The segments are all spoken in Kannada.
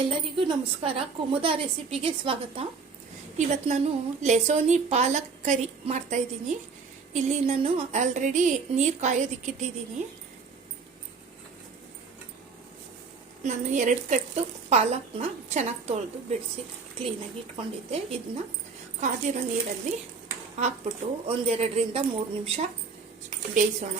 ಎಲ್ಲರಿಗೂ ನಮಸ್ಕಾರ. ಕುಮುದ ರೆಸಿಪಿಗೆ ಸ್ವಾಗತ. ಇವತ್ತು ನಾನು ಲೆಸೋನಿ ಪಾಲಕ್ ಕರಿ ಮಾಡ್ತಾಯಿದ್ದೀನಿ ಇಲ್ಲಿ ನಾನು ಆಲ್ರೆಡಿ ನೀರು ಕಾಯೋದಿಕ್ಕಿಟ್ಟಿದ್ದೀನಿ. ನಾನು ಎರಡು ಕಟ್ಟು ಪಾಲಕ್ನ ಚೆನ್ನಾಗಿ ತೊಳೆದು ಬಿಡಿಸಿ ಕ್ಲೀನಾಗಿ ಇಟ್ಕೊಂಡಿದ್ದೆ. ಇದನ್ನ ಕಾದಿರೋ ನೀರಲ್ಲಿ ಹಾಕ್ಬಿಟ್ಟು ಒಂದೆರಡರಿಂದ ಮೂರು ನಿಮಿಷ ಬೇಯಿಸೋಣ.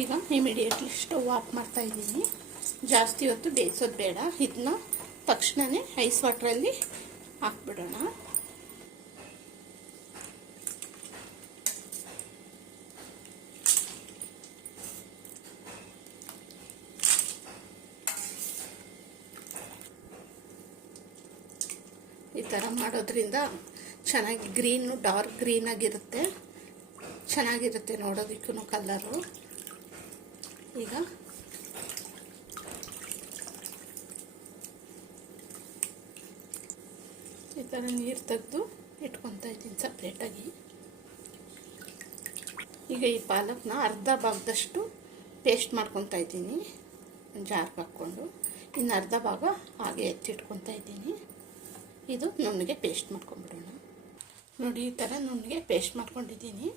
ಈಗ ಇಮಿಡಿಯೇಟ್ಲಿ ಸ್ಟವ್ ಆಫ್ ಮಾಡ್ತಾ ಇದ್ದೀನಿ. ಜಾಸ್ತಿ ಹೊತ್ತು ಬೇಯಿಸೋದು ಬೇಡ. ಇದನ್ನ ತಕ್ಷಣವೇ ಐಸ್ ವಾಟ್ರಲ್ಲಿ ಹಾಕ್ಬಿಡೋಣ. ಈ ಥರ ಮಾಡೋದ್ರಿಂದ ಚೆನ್ನಾಗಿ ಗ್ರೀನು ಡಾರ್ಕ್ ಗ್ರೀನಾಗಿರುತ್ತೆ ಚೆನ್ನಾಗಿರುತ್ತೆ ನೋಡೋದಕ್ಕೂ ಕಲರು ಈಗ? ಈ ಥರ ನೀರು ತೆಗೆದು ಇಟ್ಕೊತಾ ಇದ್ದೀನಿ ಸಪ್ರೇಟಾಗಿ. ಈಗ ಈ ಪಾಲಕ್ನ ಅರ್ಧ ಭಾಗದಷ್ಟು ಪೇಸ್ಟ್ ಮಾಡ್ಕೊತಾ ಇದ್ದೀನಿ. ಜಾರ್ಗೆ ಹಾಕ್ಕೊಂಡು. ಇನ್ನು ಅರ್ಧ ಭಾಗ ಹಾಗೆ ಎತ್ತಿಟ್ಕೊತಾ ಇದ್ದೀನಿ. ಇದು ನುಣ್ಣಗೆ ಪೇಸ್ಟ್ ಮಾಡ್ಕೊಂಬಿಡೋಣ ನೋಡಿ, ಈ ಥರ ನುಣ್ಣಗೆ ಪೇಸ್ಟ್ ಮಾಡ್ಕೊಂಡಿದ್ದೀನಿ.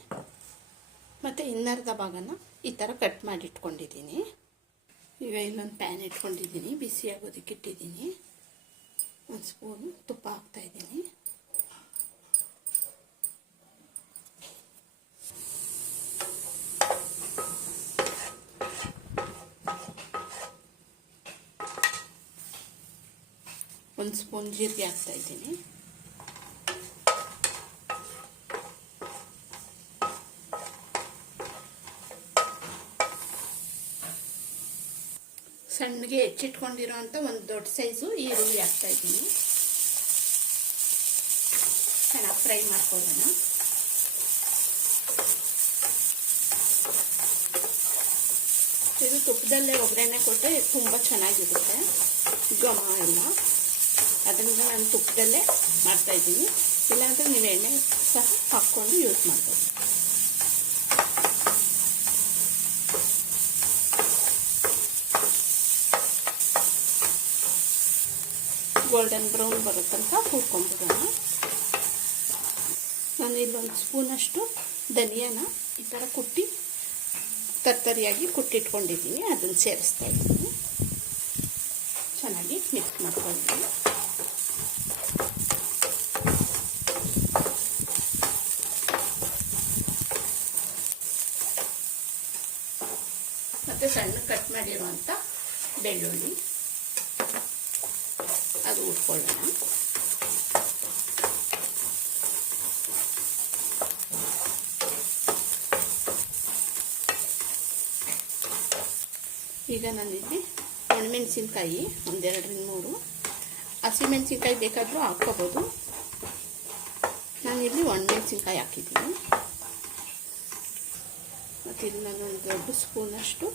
ಮತ್ತು ಇನ್ನರ್ಧ ಭಾಗನ ಈ ಥರ ಕಟ್ ಮಾಡಿ ಇಟ್ಕೊಂಡಿದ್ದೀನಿ. ಈಗ ಇನ್ನೊಂದು ಪ್ಯಾನ್ ಇಟ್ಕೊಂಡಿದ್ದೀನಿ. ಬಿಸಿ ಆಗೋದಕ್ಕೆ ಇಟ್ಟಿದ್ದೀನಿ. ಒಂದು ಸ್ಪೂನು ತುಪ್ಪ ಹಾಕ್ತಾಯಿದ್ದೀನಿ ಒಂದು ಸ್ಪೂನ್ ಜೀರಿಗೆ ಹಾಕ್ತಾಯಿದ್ದೀನಿ ಸಣ್ಣಗೆ ಹೆಚ್ಚಿಟ್ಕೊಂಡಿರೋ ಅಂಥ ಒಂದು ದೊಡ್ಡ ಸೈಜು ಈರುಳ್ಳಿ ಹಾಕ್ತಾ ಇದ್ದೀನಿ. ಚೆನ್ನಾಗಿ ಫ್ರೈ ಮಾಡ್ಕೊಳ್ಳೋಣ. ಇದು ತುಪ್ಪದಲ್ಲೇ ಒಗ್ಗರಣೆ ಕೊಟ್ಟರೆ ತುಂಬ ಚೆನ್ನಾಗಿರುತ್ತೆ. ಘಮ ಎಲ್ಲ ಅದರಿಂದ ನಾನು ತುಪ್ಪದಲ್ಲೇ ಮಾಡ್ತಾಯಿದ್ದೀನಿ ಇಲ್ಲಾಂದರೆ ನೀವು ಎಣ್ಣೆ ಸಹ ಹಾಕ್ಕೊಂಡು ಯೂಸ್ ಮಾಡ್ಬೋದು. ಗೋಲ್ಡನ್ ಬ್ರೌನ್ ಬರೋ ತನಕ ಹುರ್ಕೊಂಡ್ಬಿಡೋಣ ನಾನು ಇಲ್ಲೊಂದು ಸ್ಪೂನಷ್ಟು ಧನಿಯಾನ ಈ ಥರ ಕುಟ್ಟಿ ತರ್ತರಿಯಾಗಿ ಕುಟ್ಟಿಟ್ಕೊಂಡಿದ್ದೀನಿ. ಅದನ್ನು ಸೇರಿಸ್ತಾ ಇದ್ದೀನಿ. ಚೆನ್ನಾಗಿ ಮಿಕ್ಸ್ ಮಾಡ್ಕೊಂಡಿದ್ದೀನಿ. ಮತ್ತು ಸಣ್ಣ ಕಟ್ ಮಾಡಿರುವಂಥ ಬೆಳ್ಳುಳ್ಳಿ. ಅದು ಉಟ್ಕೊಳ್ಳೋಣ ಈಗ ನಾನಿಲ್ಲಿ ಒಣಮೆಣಸಿನ್ಕಾಯಿ, ಒಂದೆರಡರಿಂದ ಮೂರು. ಹಸಿಮೆಣಸಿನ್ಕಾಯಿ ಬೇಕಾದರೂ ಹಾಕ್ಕೋಬೋದು. ನಾನಿಲ್ಲಿ ಒಣಮೆಣಸಿನ್ಕಾಯಿ ಹಾಕಿದ್ದೀನಿ. ಮತ್ತು ನಾನು ಒಂದು ದೊಡ್ಡ ಸ್ಪೂನಷ್ಟು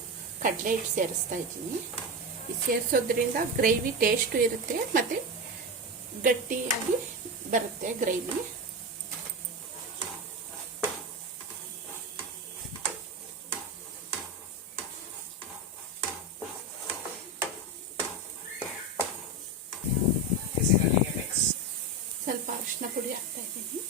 ಕಡಲೆ ಹಿಟ್ಟು ಸೇರಿಸ್ತಾ ಇದ್ದೀನಿ. ಇದು ಸೇರಿಸೋದ್ರಿಂದ ಗ್ರೇವಿ ಟೇಸ್ಟು ಇರುತ್ತೆ ಮತ್ತು ಗಟ್ಟಿಯಾಗಿ ಬರುತ್ತೆ ಗ್ರೇವಿ. ಸ್ವಲ್ಪ ಅರಿಶಿನ ಪುಡಿ ಹಾಕ್ತಾ ಇದ್ದೀನಿ.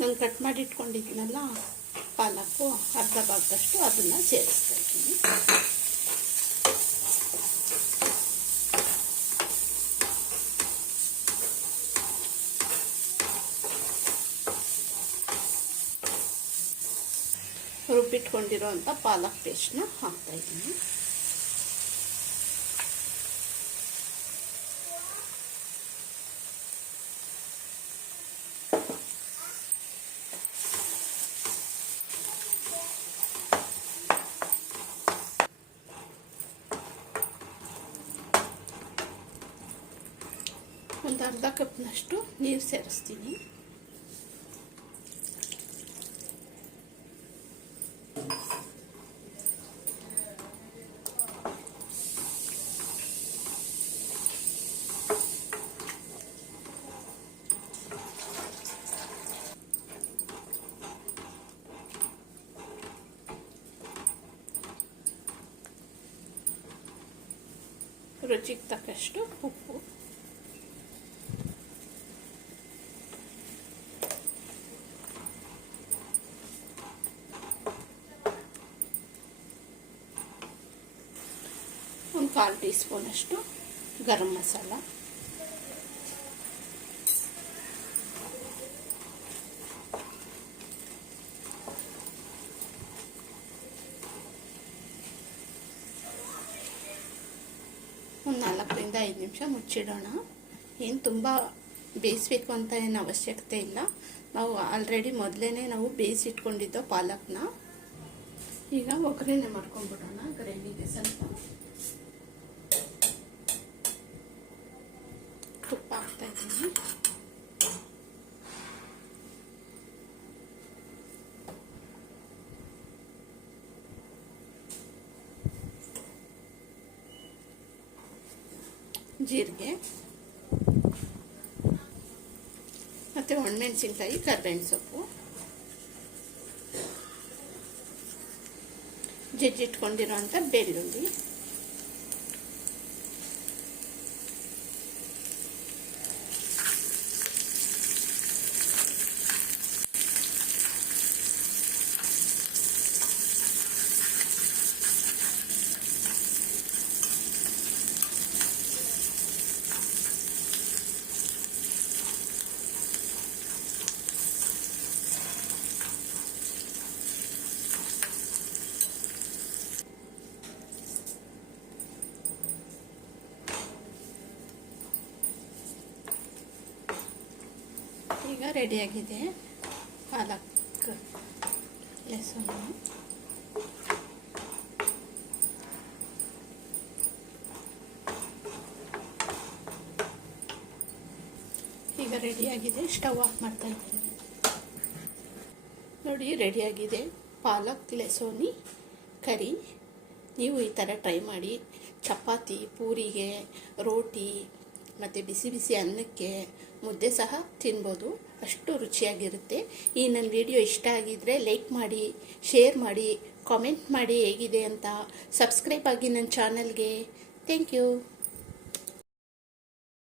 ನಾನು ಕಟ್ ಮಾಡಿ ಇಟ್ಕೊಂಡಿದ್ದೀನಲ್ಲ? ಪಾಲಕ್ಕು ಅರ್ಧ ಭಾಗದಷ್ಟು ಅದನ್ನು ಸೇರಿಸ್ತಾ ಇದ್ದೀನಿ ರುಬ್ಬಿಟ್ಕೊಂಡಿರೋಂಥ ಪಾಲಕ್ ಪೇಸ್ಟ್ನ ಹಾಕ್ತಾ ಇದ್ದೀನಿ ಒಂದು ಅರ್ಧ ಕಪ್ನಷ್ಟು ನೀರು ಸೇರಿಸ್ತೀನಿ ರುಚಿಗೆ ತಕ್ಕಷ್ಟು ಉಪ್ಪು ಕಾಲು ಟೀ ಸ್ಪೂನಷ್ಟು ಗರಂ ಮಸಾಲ. ಒಂದು ನಾಲ್ಕರಿಂದ ಐದು ನಿಮಿಷ ಮುಚ್ಚಿಡೋಣ. ಏನು ತುಂಬ ಬೇಯಿಸ್ಬೇಕು ಅಂತ ಏನು ಅವಶ್ಯಕತೆ ಇಲ್ಲ. ನಾವು ಆಲ್ರೆಡಿ ಮೊದಲೇ ನಾವು ಬೇಯಿಸಿಟ್ಕೊಂಡಿದ್ದೋ ಪಾಲಕ್ನ. ಈಗ ಒಗ್ಗರಣೆ ಮಾಡ್ಕೊಂಡ್ಬಿಡೋಣ. ಗ್ರೇವಿಗೆ ಸ್ವಲ್ಪ ತುಪ್ಪ ಹಾಕ್ತಾ ಇದ್ದೀನಿ ಜೀರಿಗೆ. ಮತ್ತು ಒಣಮೆಣಸಿನ್ಕಾಯಿ ಕರ್ಬೇವಿನ ಸೊಪ್ಪು. ಜಜ್ಜಿಟ್ಕೊಂಡಿರೋಂಥ ಬೆಳ್ಳುಳ್ಳಿ. ಈಗ ರೆಡಿಯಾಗಿದೆ. ಪಾಲಕ್ ಲೆಸನ್ನು ಈಗ ರೆಡಿಯಾಗಿದೆ. ಸ್ಟವ್ ಆಫ್ ಮಾಡ್ತಾ ಇದ್ದೀನಿ. ನೋಡಿ, ರೆಡಿಯಾಗಿದೆ. ಪಾಲಕ್, ಲೆಸೋನಿ, ಕರಿ. ನೀವು ಈ ಥರ ಟ್ರೈ ಮಾಡಿ. ಚಪಾತಿ, ಪೂರಿಗೆ, ರೋಟಿ ಮತ್ತು ಬಿಸಿ ಬಿಸಿ ಅನ್ನಕ್ಕೆ ಮುದ್ದೆ ಸಹ ತಿನ್ಬೋದು. ಅಷ್ಟು ರುಚಿಯಾಗಿರುತ್ತೆ. ಈ ನನ್ನ ವಿಡಿಯೋ ಇಷ್ಟ ಆಗಿದ್ದರೆ ಲೈಕ್ ಮಾಡಿ, ಶೇರ್ ಮಾಡಿ, ಕಾಮೆಂಟ್ ಮಾಡಿ ಹೇಗಿದೆ ಅಂತ ಸಬ್ಸ್ಕ್ರೈಬ್ ಆಗಿ ನನ್ನ ಚಾನಲ್ಗೆ. Thank you.